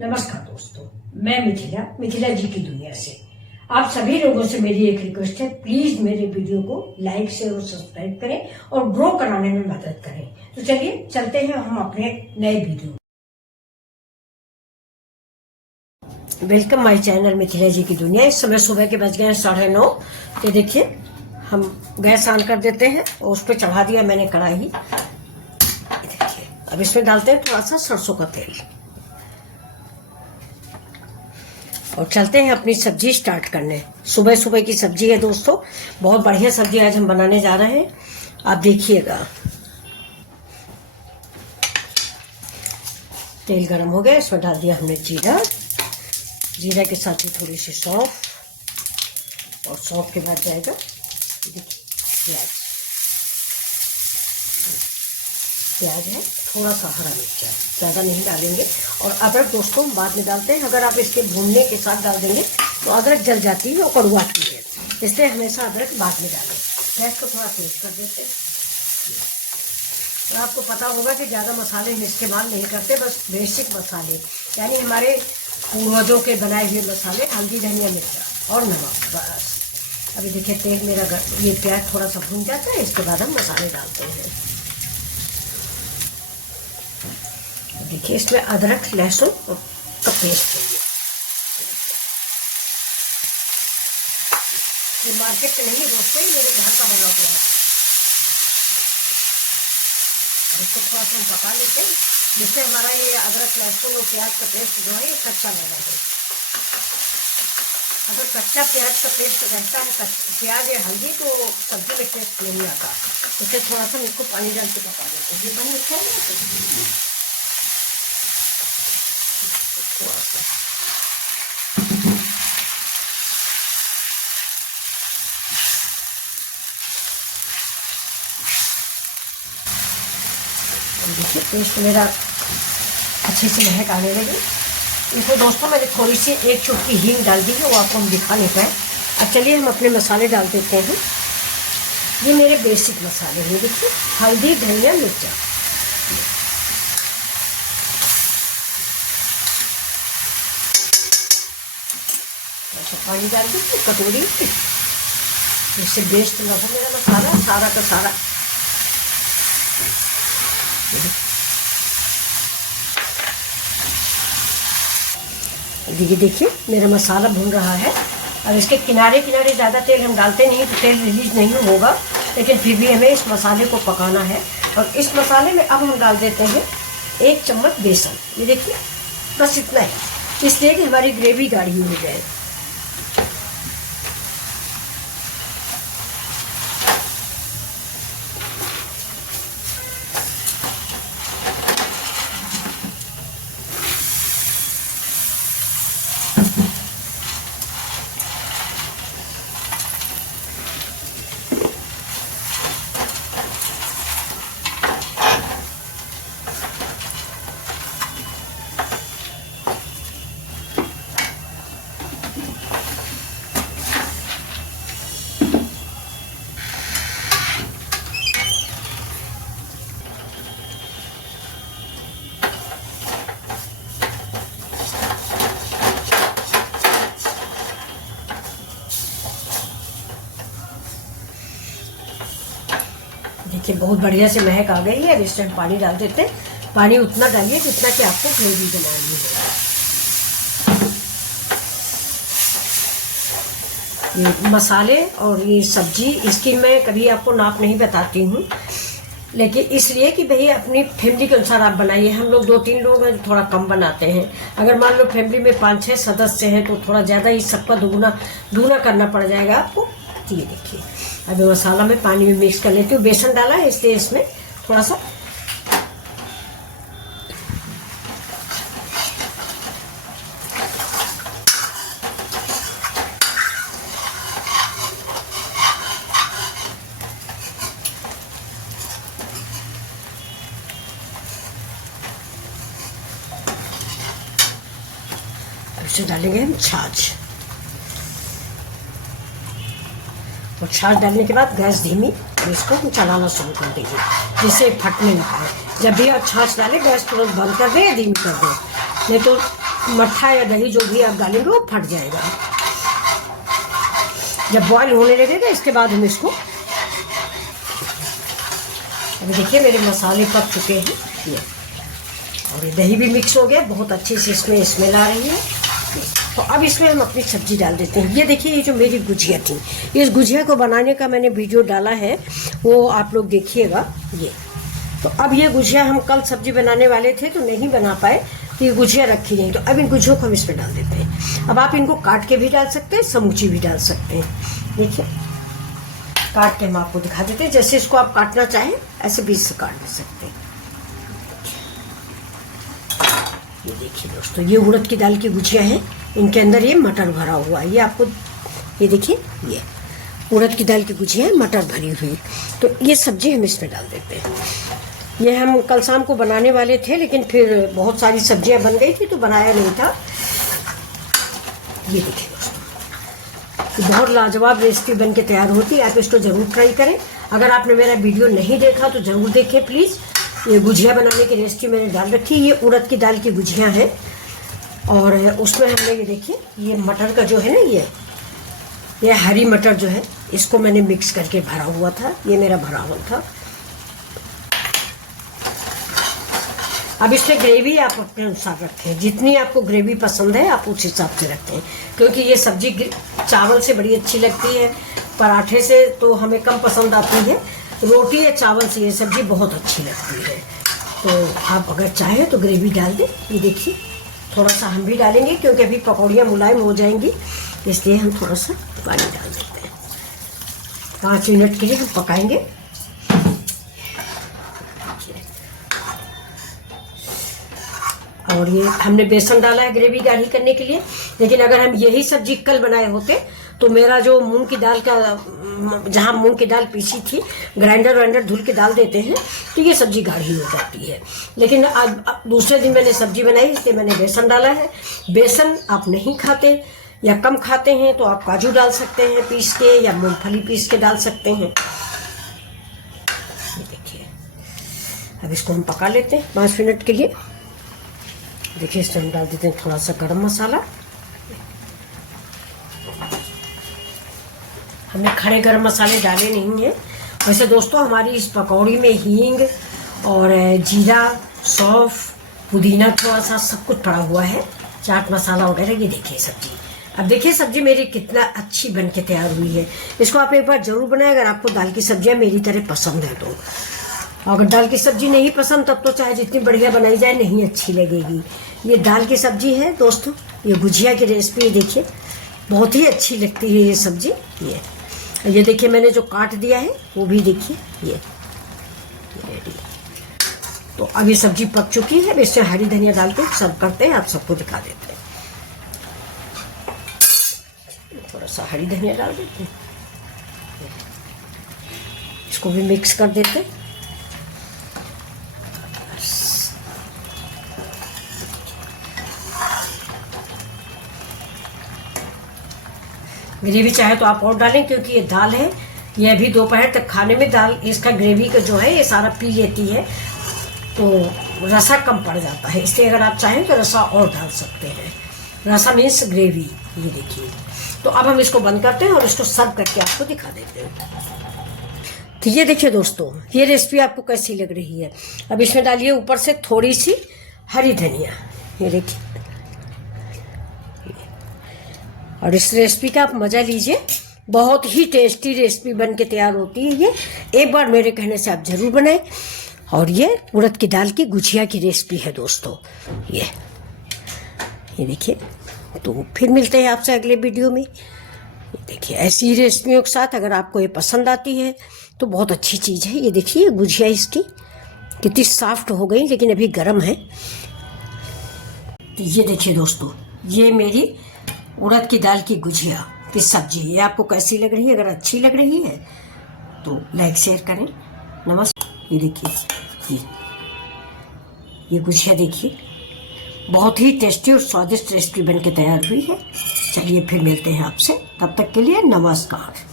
नमस्कार दोस्तों, मैं मिथिला जी की दुनिया से। आप सभी लोगों से मेरी एक रिक्वेस्ट है, प्लीज मेरे वीडियो को लाइक शेयर और सब्सक्राइब करें और ग्रो कराने में मदद करें। तो चलिए चलते हैं हम अपने नए video. Welcome my channel Mithila ji की दुनिया। इस समय सुबह के बज गए हैं 9:30। तो देखिए हम गैस ऑन कर देते हैं और उस पर चढ़ा दिया मैंने कढ़ाई। देखिए अब इसमें डालते हैं थोड़ा सा सरसों का तेल और चलते हैं अपनी सब्जी स्टार्ट करने। सुबह सुबह की सब्जी है दोस्तों, बहुत बढ़िया सब्जी आज हम बनाने जा रहे हैं, आप देखिएगा। तेल गरम हो गया, इसमें डाल दिया हमने जीरा। जीरा के साथ ही थोड़ी सी सौंफ और सौंफ के बाद जाएगा प्याज। प्याज है, थोड़ा सा हरा मिर्चा, ज़्यादा नहीं डालेंगे। और अदरक दोस्तों बाद में डालते हैं, अगर आप इसके भूनने के साथ डाल देंगे तो अदरक जल जाती है और कड़ुआती है, इसलिए हमेशा अदरक बाद में डालें। गैस को थोड़ा तेज कर देते हैं। और आपको पता होगा कि ज़्यादा मसाले हम इस्तेमाल नहीं करते, बस बेसिक मसाले यानी हमारे पूर्वजों के बनाए हुए मसाले, हल्दी धनिया मिर्चा और नमक, बस। अभी देखिए तेल मेरा ये प्याज थोड़ा सा भून जाता है, इसके बाद हम मसाले डालते हैं। देखिए इसमें अदरक लहसुन का पेस्ट चाहिए। ये मार्केट से नहीं दोस्तों, मेरे घर का बना हुआ है। इसको थोड़ा सा हम पका लेते हैं, जिससे हमारा ये अदरक लहसुन और प्याज का पेस्ट जो है ये कच्चा नहीं रहे। अगर कच्चा प्याज का पेस्ट रहता है, प्याज या हल्दी, तो सब्जी में टेस्ट नहीं आता। इससे थोड़ा सा इसको पानी डाल के पका देते हैं। ये पानी अच्छा है। देखिए पेस्ट मेरा अच्छे से महक आने लगी। इसमें दोस्तों मैंने थोड़ी सी एक चुटकी हींग डाल दी है, वो आपको हम दिखा नहीं पाए। अब चलिए हम अपने मसाले डाल देते हैं। ये मेरे बेसिक मसाले हैं, देखिए हल्दी धनिया मिर्चा। पानी डाल दीजिए कटोरी, इससे बेस्ट लगा मेरा मसाला सारा का सारा। देखिए मेरा मसाला भून रहा है। अब इसके किनारे किनारे ज़्यादा तेल हम डालते नहीं तो तेल रिलीज नहीं होगा, लेकिन फिर भी हमें इस मसाले को पकाना है। और इस मसाले में अब हम डाल देते हैं 1 चम्मच बेसन। ये देखिए बस इतना ही, इसलिए कि हमारी ग्रेवी गाढ़ी हो जाए। देखिए बहुत बढ़िया से महक आ गई है। अब इसमें पानी डाल देते हैं। पानी उतना डालिए जितना कि आपको ग्रेवी बनानी है। ये मसाले और ये सब्जी, इसकी मैं कभी आपको नाप नहीं बताती हूँ, लेकिन इसलिए कि भाई अपनी फैमिली के अनुसार आप बनाइए। हम लोग 2-3 लोग हैं, थोड़ा कम बनाते हैं। अगर मान लो फैमिली में 5-6 सदस्य हैं तो थोड़ा ज़्यादा ही सबका दूना करना पड़ जाएगा आपको। ये देखिए अभी मसाला में पानी में मिक्स कर लेती हूँ। बेसन डाला है इसलिए इसमें थोड़ा सा इसे डालेंगे हम छाछ। और छाछ डालने के बाद गैस धीमी और इसको हम चलाना शुरू कर देंगे जिससे फटने ना पाए। जब भी आप छाछ डालें गैस तुरंत बंद कर दें या धीमी कर दें, नहीं तो मट्ठा या दही जो भी आप डालेंगे वो फट जाएगा। जब बॉईल होने लगेगा इसके बाद हम इसको, अभी देखिए मेरे मसाले पक चुके हैं ये, और ये दही भी मिक्स हो गया, बहुत अच्छी से इसमें स्मेल आ रही है। तो अब इसमें हम अपनी सब्जी डाल देते हैं। ये देखिए ये जो मेरी गुजिया थी, इस गुजिया को बनाने का मैंने वीडियो डाला है, वो आप लोग देखिएगा। ये तो अब ये गुजिया हम कल सब्जी बनाने वाले थे तो नहीं बना पाए, तो ये गुजिया रखी नहीं, तो अब इन गुजियों को हम इसमें डाल देते हैं। अब आप इनको काट के भी डाल सकते हैं, समूची भी डाल सकते हैं। देखिए काट के हम आपको दिखा देते हैं, जैसे इसको आप काटना चाहें ऐसे बीच से काट दे सकते हैं। ये देखिए दोस्तों, ये उड़द की दाल की गुजिया है, इनके अंदर ये मटर भरा हुआ है। ये आपको ये देखिए, ये उड़द की दाल की गुजिया है, मटर भरी हुई। तो ये सब्जी हम इसमें डाल देते हैं। ये हम कल शाम को बनाने वाले थे, लेकिन फिर बहुत सारी सब्जियां बन गई थी तो बनाया नहीं था। ये देखिए दोस्तों, बहुत लाजवाब रेसिपी बन के तैयार होती है, आप इसको ज़रूर ट्राई करें। अगर आपने मेरा वीडियो नहीं देखा तो ज़रूर देखें प्लीज़। ये गुजिया बनाने की रेसिपी मैंने डाल रखी है। ये उड़द की दाल की गुजिया है, और उसमें हमने ये देखिए ये मटर का जो है ना, ये हरी मटर जो है इसको मैंने मिक्स करके भरा हुआ था, ये मेरा भरा हुआ था। अब इसमें ग्रेवी आप अपने अनुसार रखें, जितनी आपको ग्रेवी पसंद है आप उस हिसाब से रखें, क्योंकि ये सब्जी चावल से बड़ी अच्छी लगती है, पराठे से तो हमें कम पसंद आती है, रोटी या चावल से ये सब्जी बहुत अच्छी लगती है। तो आप अगर चाहें तो ग्रेवी डाल दें। ये देखिए थोड़ा सा हम भी डालेंगे, क्योंकि अभी पकौड़ियाँ मुलायम हो जाएंगी, इसलिए हम थोड़ा सा पानी डाल देते हैं। 5 मिनट के लिए हम पकाएंगे। और ये हमने बेसन डाला है ग्रेवी गाढ़ी करने के लिए, लेकिन अगर हम यही सब्जी कल बनाए होते तो मेरा जो मूंग की दाल का, जहाँ मूंग की दाल पीसी थी, ग्राइंडर वाइंडर धुल के डाल देते हैं तो ये सब्जी गाढ़ी हो जाती है। लेकिन आज दूसरे दिन मैंने सब्जी बनाई, इसलिए मैंने बेसन डाला है। बेसन आप नहीं खाते या कम खाते हैं तो आप काजू डाल सकते हैं पीस के, या मूंगफली पीस के डाल सकते हैं। ये देखिए अब इसको हम पका लेते हैं 5 मिनट के लिए। देखिए इसमें हम डाल देते हैं थोड़ा सा गरम मसाला। हमने खड़े गरम मसाले डाले नहीं हैं। वैसे दोस्तों हमारी इस पकौड़ी में हींग और जीरा, सौंफ, पुदीना थोड़ा सा सब कुछ पड़ा हुआ है, चाट मसाला वगैरह। ये देखिए सब्जी, अब देखिए सब्जी मेरी कितना अच्छी बन के तैयार हुई है। इसको आप एक बार जरूर बनाएं अगर आपको दाल की सब्जियां मेरी तरह पसंद है तो। अगर दाल की सब्जी नहीं पसंद तब तो चाहे जितनी बढ़िया बनाई जाए नहीं अच्छी लगेगी। ये दाल की सब्जी है दोस्तों, ये गुजिया की रेसिपी देखिए, बहुत ही अच्छी लगती है ये सब्जी। ये देखिए मैंने जो काट दिया है वो भी देखिए, ये रेडी। तो अब ये सब्जी पक चुकी है, अब इसमें हरी धनिया डाल के सर्व करते हैं, आप सबको दिखा देते हैं। थोड़ा सा हरी धनिया डाल देते हैं, इसको भी मिक्स कर देते हैं। ग्रेवी चाहे तो आप और डालें, क्योंकि ये दाल है, ये अभी दोपहर तक खाने में दाल इसका ग्रेवी का जो है ये सारा पी लेती है, तो रसा कम पड़ जाता है। इसलिए अगर आप चाहें तो रसा और डाल सकते हैं। रसा मीन्स ग्रेवी। ये देखिए, तो अब हम इसको बंद करते हैं और इसको सर्व करके आपको दिखा देते हैं। तो ये देखिए दोस्तों, ये रेसिपी आपको कैसी लग रही है। अब इसमें डालिए ऊपर से थोड़ी सी हरी धनिया, ये देखिए, और इस रेसिपी का आप मज़ा लीजिए। बहुत ही टेस्टी रेसिपी बन के तैयार होती है ये, एक बार मेरे कहने से आप ज़रूर बनाएं। और ये उड़द की दाल की गुजिया की रेसिपी है दोस्तों। ये देखिए, तो फिर मिलते हैं आपसे अगले वीडियो में। देखिए ऐसी ही रेसिपियों के साथ अगर आपको ये पसंद आती है तो बहुत अच्छी चीज़ है। ये देखिए गुजिया इसकी कितनी सॉफ्ट हो गई, लेकिन अभी गर्म है। तो ये देखिए दोस्तों, ये मेरी उड़द की दाल की गुजिया की सब्जी, ये आपको कैसी लग रही है? अगर अच्छी लग रही है तो लाइक शेयर करें। नमस्कार। ये देखिए, ये गुजिया देखिए, बहुत ही टेस्टी और स्वादिष्ट रेसिपी बन के तैयार हुई है। चलिए फिर मिलते हैं आपसे, तब तक के लिए नमस्कार।